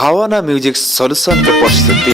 भावना म्युजिक सल्युसनको प्रस्तुति।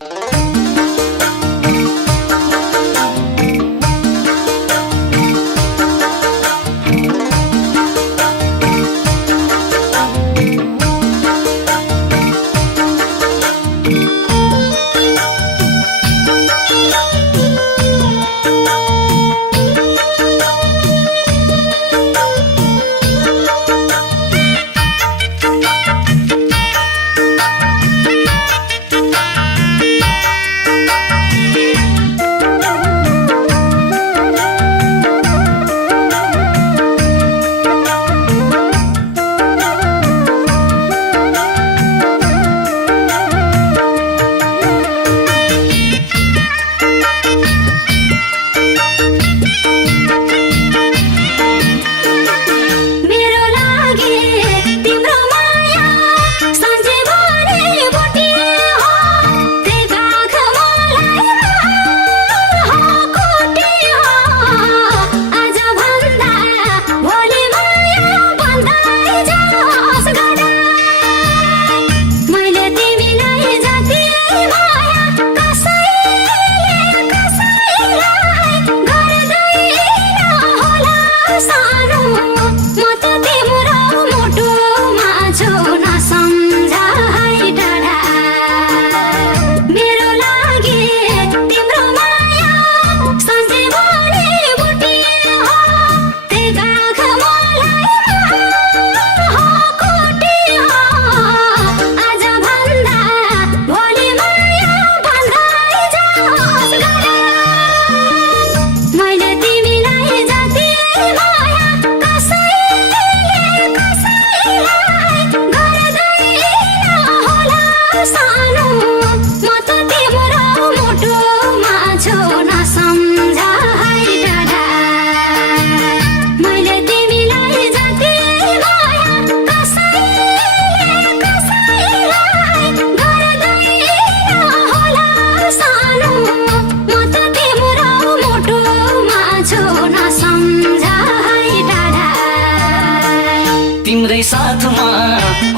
तिम्रै साथमा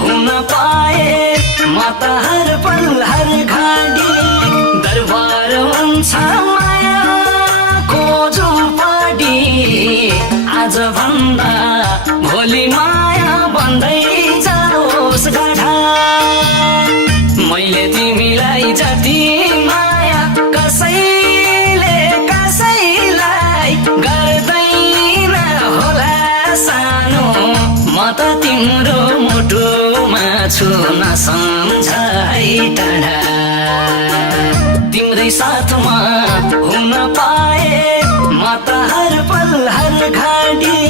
हुन पाए माता हर पल हर घाडी दरबार हुन्छ मायाको झोपाडी आज भन्दा भोलि माया बन्दै जाओस् गाढा मैले तिमीलाई जति माया कसैले कसैलाई गर्दैन होला सानो म त तिम्रो मुटुमा छु नसम्झ है टाढा तिम्रै साथमा हुन पाए म त हर पल हर घाडी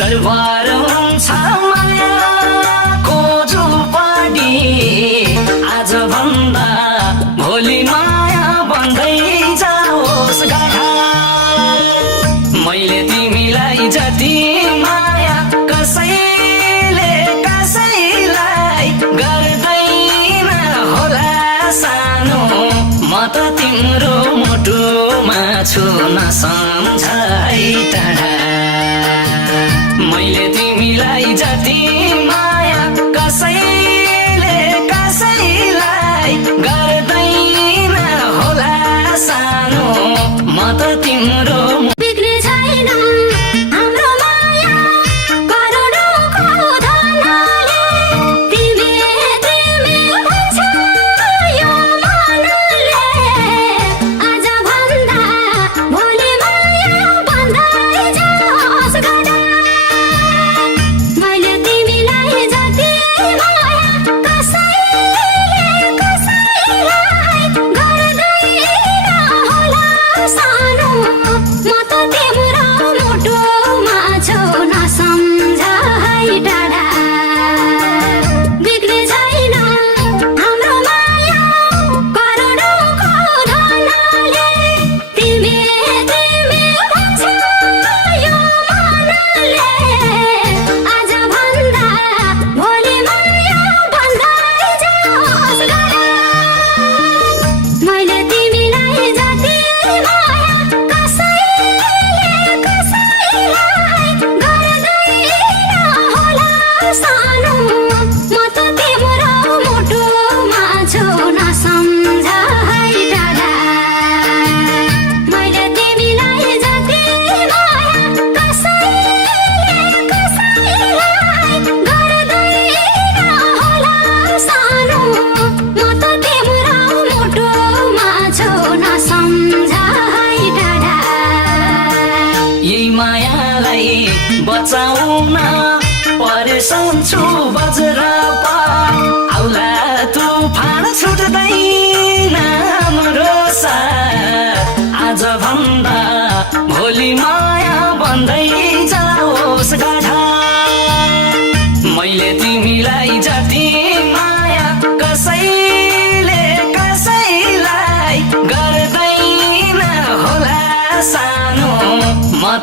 दरबार हुन्छ मायाको झोपाडी आज भन्दा भोलि माया बन्दै जाओस् गाढा मैले तिमीलाई जति माया कसैले कसैलाई गर्दैन होला सानो म त तिम्रो मुटुमा छु नसम्झ है टाढा मैले तिमीलाई जति माया कसैले कसैलाई गर्दैन होला सानो म त तिम्रो जा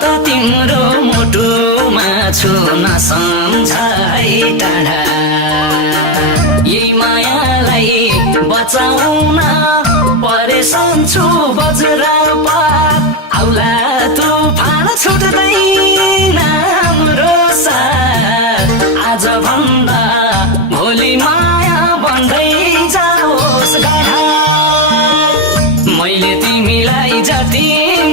त तिम्रो मुटुमा छु नसम्झाइ टाढा यही मायालाई बचाउन परेशान छु वज्रपात आउला तुफान छुट्दैन हाम्रो साथ आज भन्दा भोलि माया बन्दै जाओस् गाढा मैले तिमीलाई जति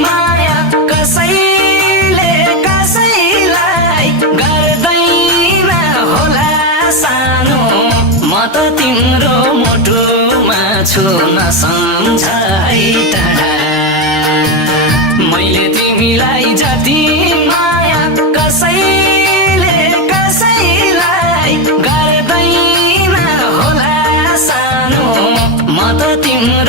माया कसैले कसैलाई गर्दैन होला सानो म त तिम्रो मुटुमा छु नसम्झाइ टाढा मैले तिमीलाई जति माया कसैले कसैलाई गर्दैन होला सानो म त तिम्रो